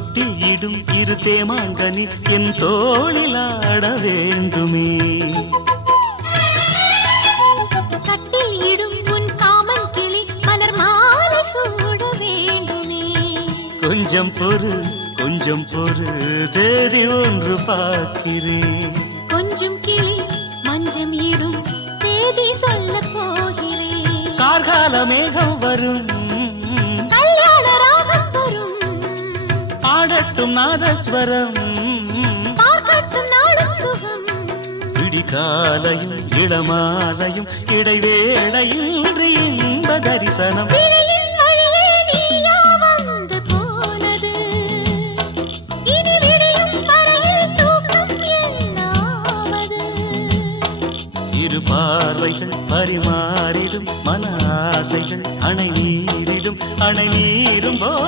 தொட்டில் இடும் இரு தேமாங்கனி என் தோளில் ஆட வேண்டுமே. கட்டில் இடும் உன் காமன் கிளி மலர் மாலை சூட வேண்டுமே. கொஞ்சம் பொறு கொஞ்சம் பொறு தேதி ஒன்று பார்க்கிறேன் கொஞ்சம் கிளி மஞ்சம் இடும் செய்தி சொல்ல போகிறேன் கார்கால மேகம் வரும் பார்க்கட்டும் நாதஸ்வரம். விடிகாலையும் இளமாலையும் இடைவேளையில் இன்ப தரிசனம். இரு பார்வைகள் பரிமாறிடும் மன ஆசைகள் அணை நீரிடும் அணை நீரும் போ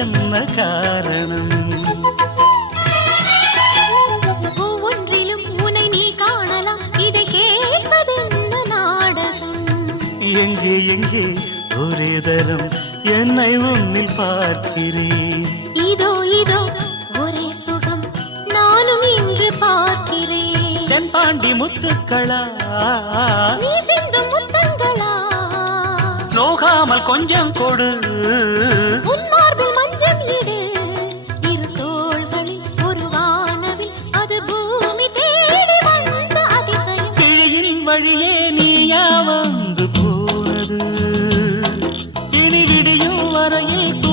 என்ன காரணம்? ஒவ்வொன்றிலும் உன்னை நீ காணலாம். இதை கேட்பதென்ன நாடகம்? எங்கே எங்கே ஒரே தரம் என்னை உன்னில் பார்க்கிறேன். இதோ இதோ ஒரே சுகம் நானும் இன்று பார்க்கிறேன். தென்பாண்டி முத்துக்களா? நீ சிந்தும் முத்தங்களா? நோகாமல் கொஞ்சம் கொடு. yıllara ilk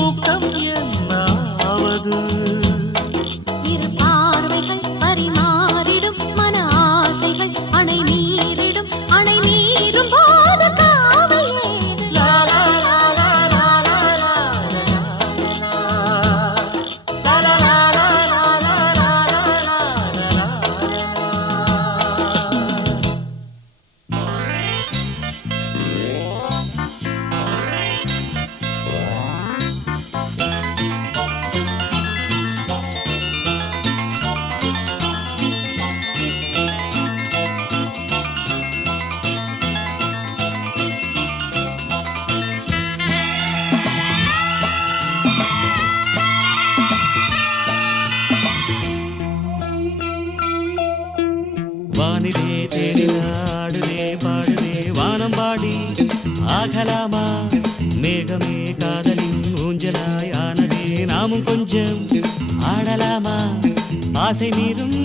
ஆசை மீறும்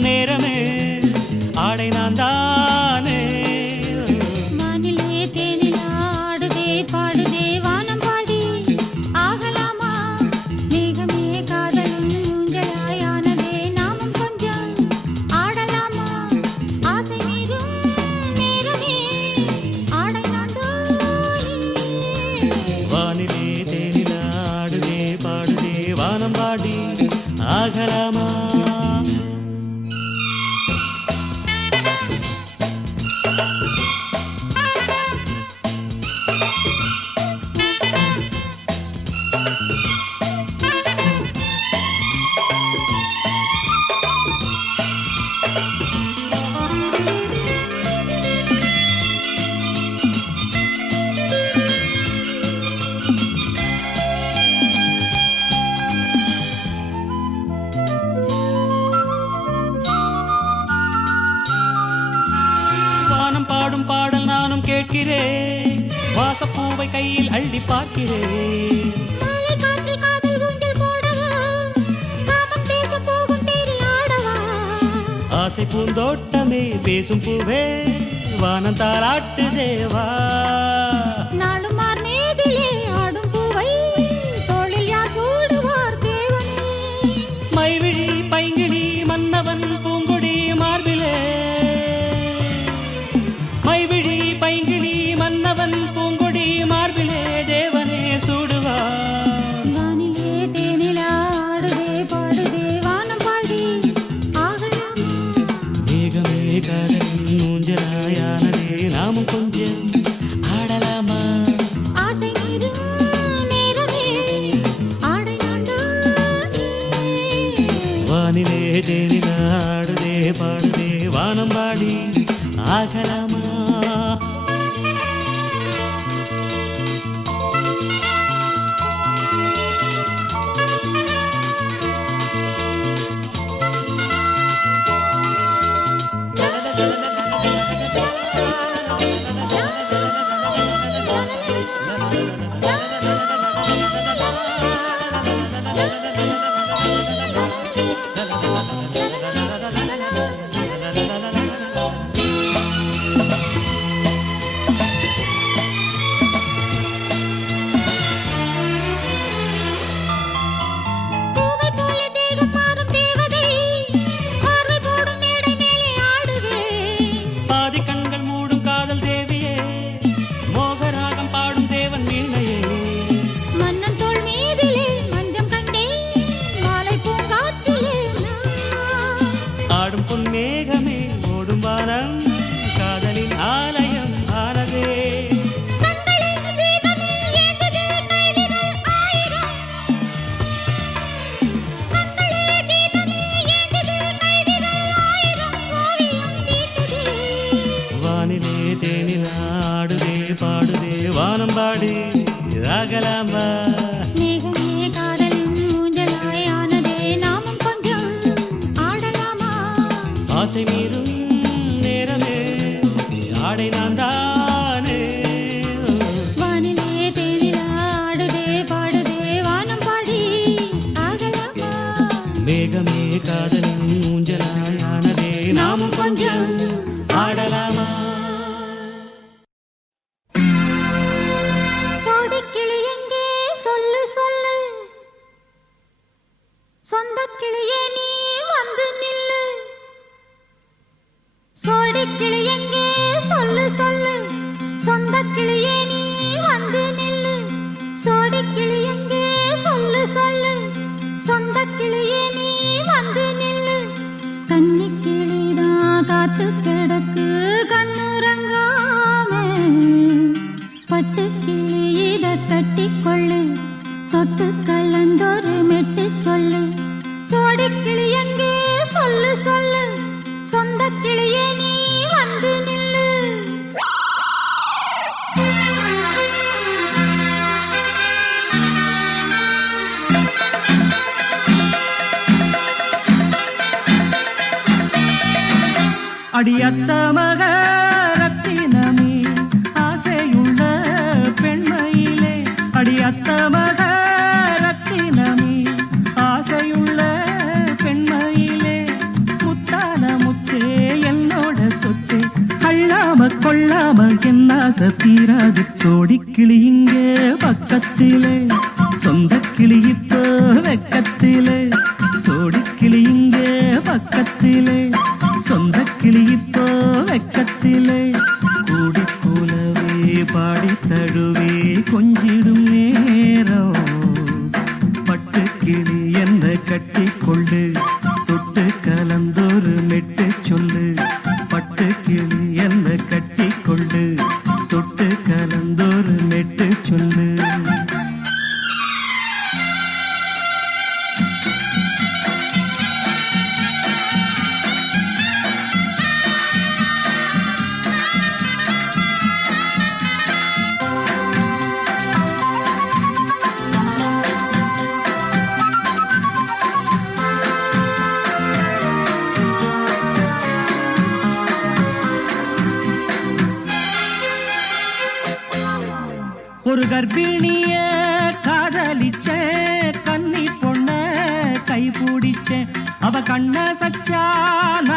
நேரமே. ஆடை நான் தானே வானம் பாடும் பாடல் நானும் கேட்கிறேன். வாசப்பூவை கையில் அள்ளி பார்க்கிறேன். ஆசை பூந்தோட்டமே பேசும் பூவே வானம் தேவா. camina. அள்ளாம கொள்ளாம என் ஆசை தீராது. சோடிக்கிளி இங்கே பக்கத்திலே சொந்த கிளி இப்போ வெக்கத்திலே. சோடிக்கிளி இங்கே பக்கத்திலே சொந்த கிளி இப்போ வெக்கத்திலே. கூடி போலவே பாடி தழுவே கொஞ்சிடும் கர்ப்பிணிய காதலிச்ச கன்னி பொண்ண கை பிடிச்சேன் அவ கண்ண சச்சான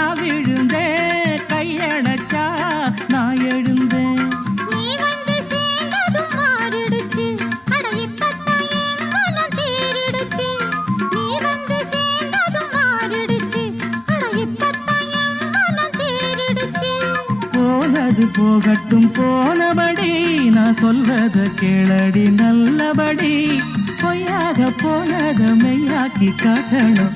வந்தது போகட்டும் போனபடி நான் சொல்றத கேளடி நல்லபடி. பொய்யாக போனத மெய்யாக்கி காட்டணும்.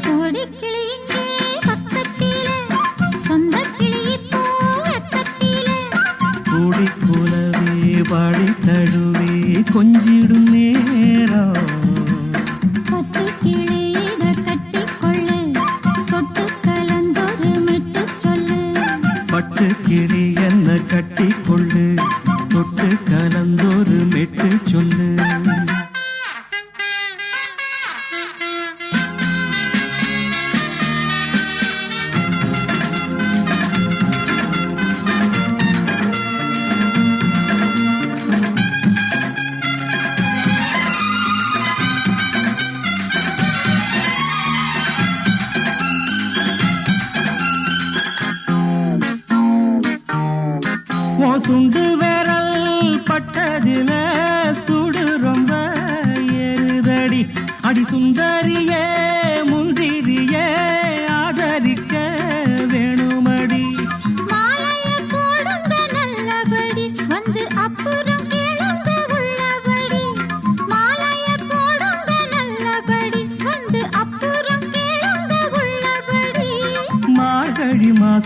கூடி குலவே பாடி தழுவே கொஞ்சி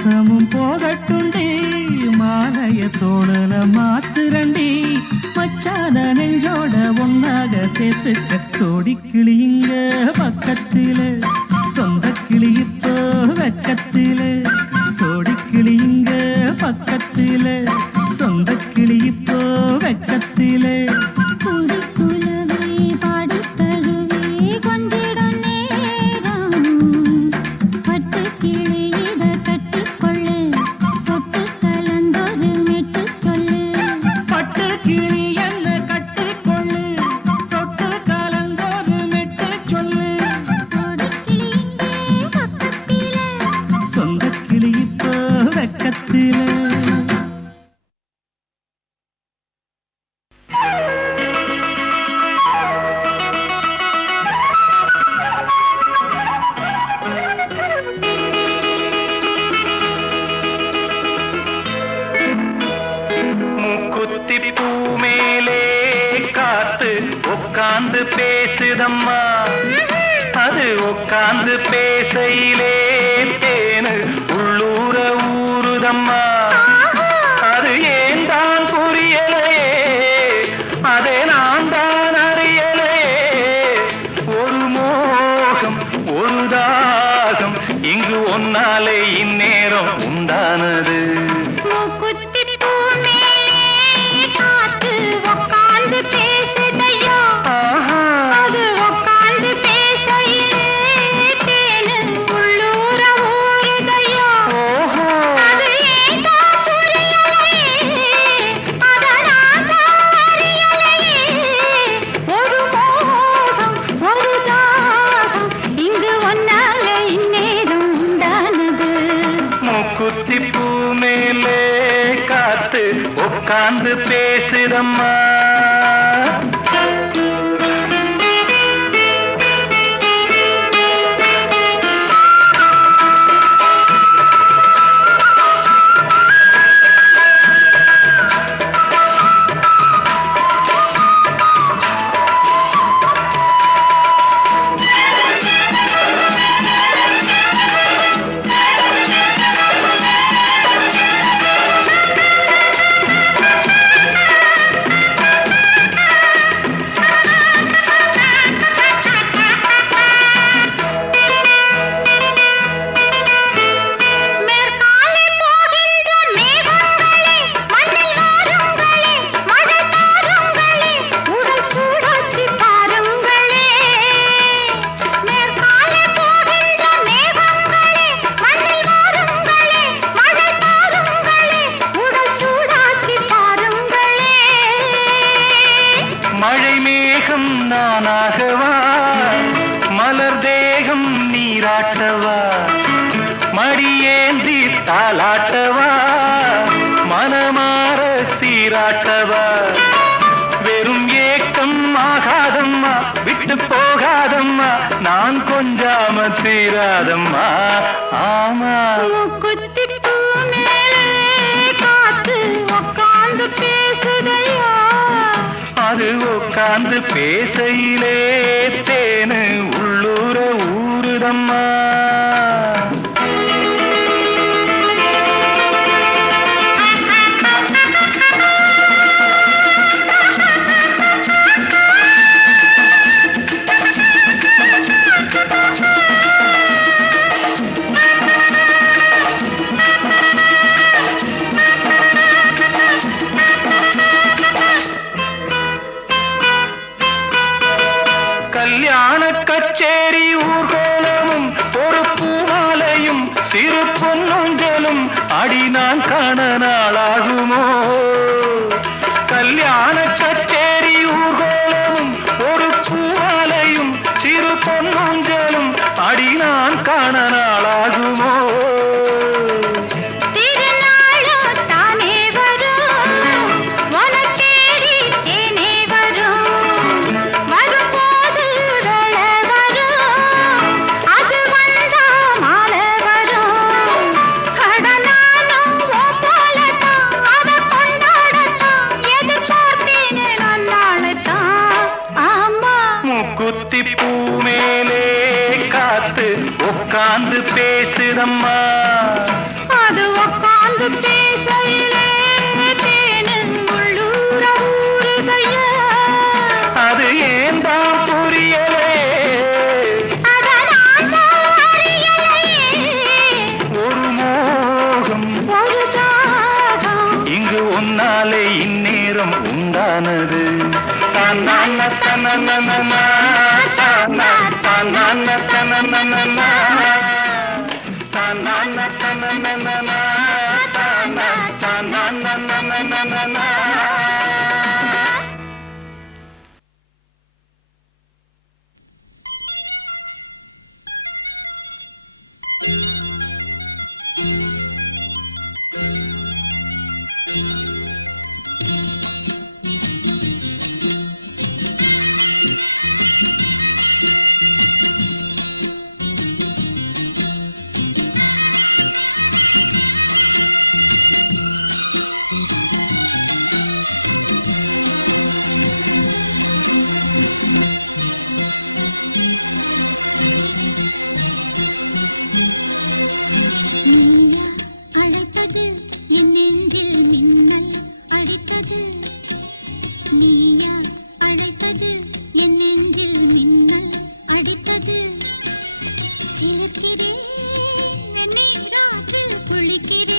பாசமும் போகட்டுண்டி மாலைய தோணல மாத்துரண்டி மச்சான நெஞ்சோட ஒன்னாக சேர்த்துக்க சோடிக்கிளி உட்கார்ந்து பேசையிலே தேனு உள்ளூர ஊருதம்மா. ഞാൻ കാണാനാളാകുമോ? കല്യാണ சிலிர்க்கிறேன் வெண்ணீர் காற்றில் குளிக்கிறேன்.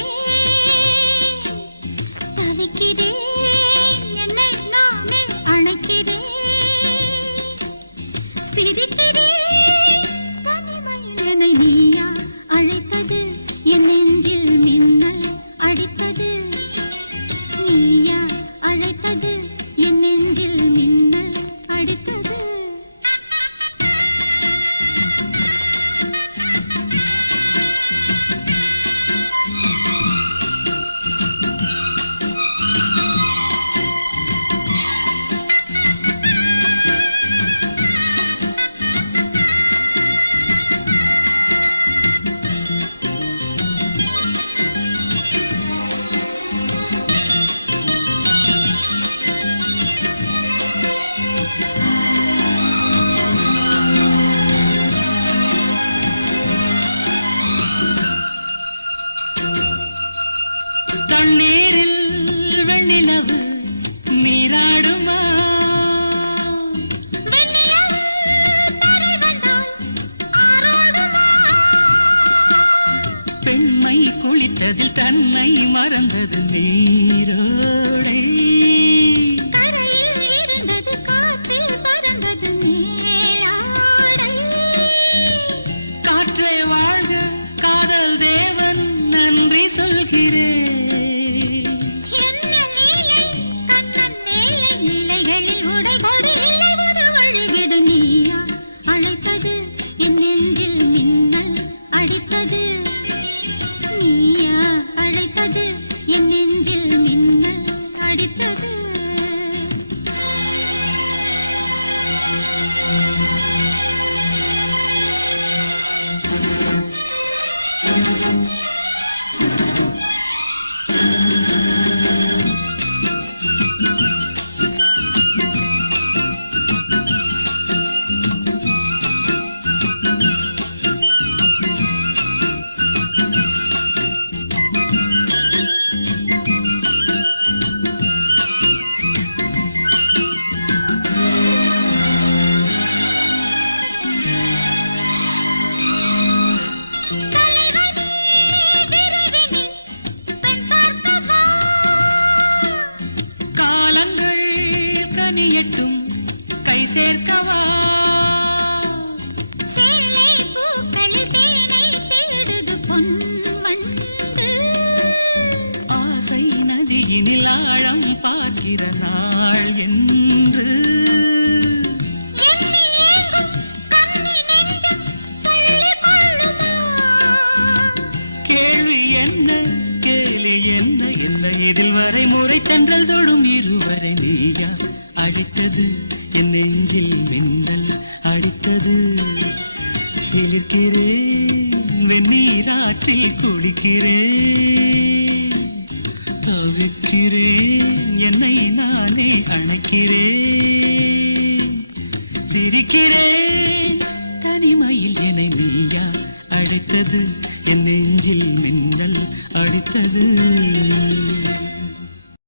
நாள் என்று? கேள்வி என்ன? கேலி என்ன? என்ன இதில் வரை முறை தென்றல் தொடும் இருவரை நீயா? அழைத்தது என் நெஞ்சில் மின்னல் அடித்தது சிலிர்க்கிறேன். வெந்நீராற்றில் குடிக்கிறேன் தவிக்கிறேன் என்னை நானே அணைக்கிறேன். சிரிக்கிறேன். தனிமையில் என்னை நீயா அழைத்தது என் நெஞ்சில் மின்னல் அடித்தது.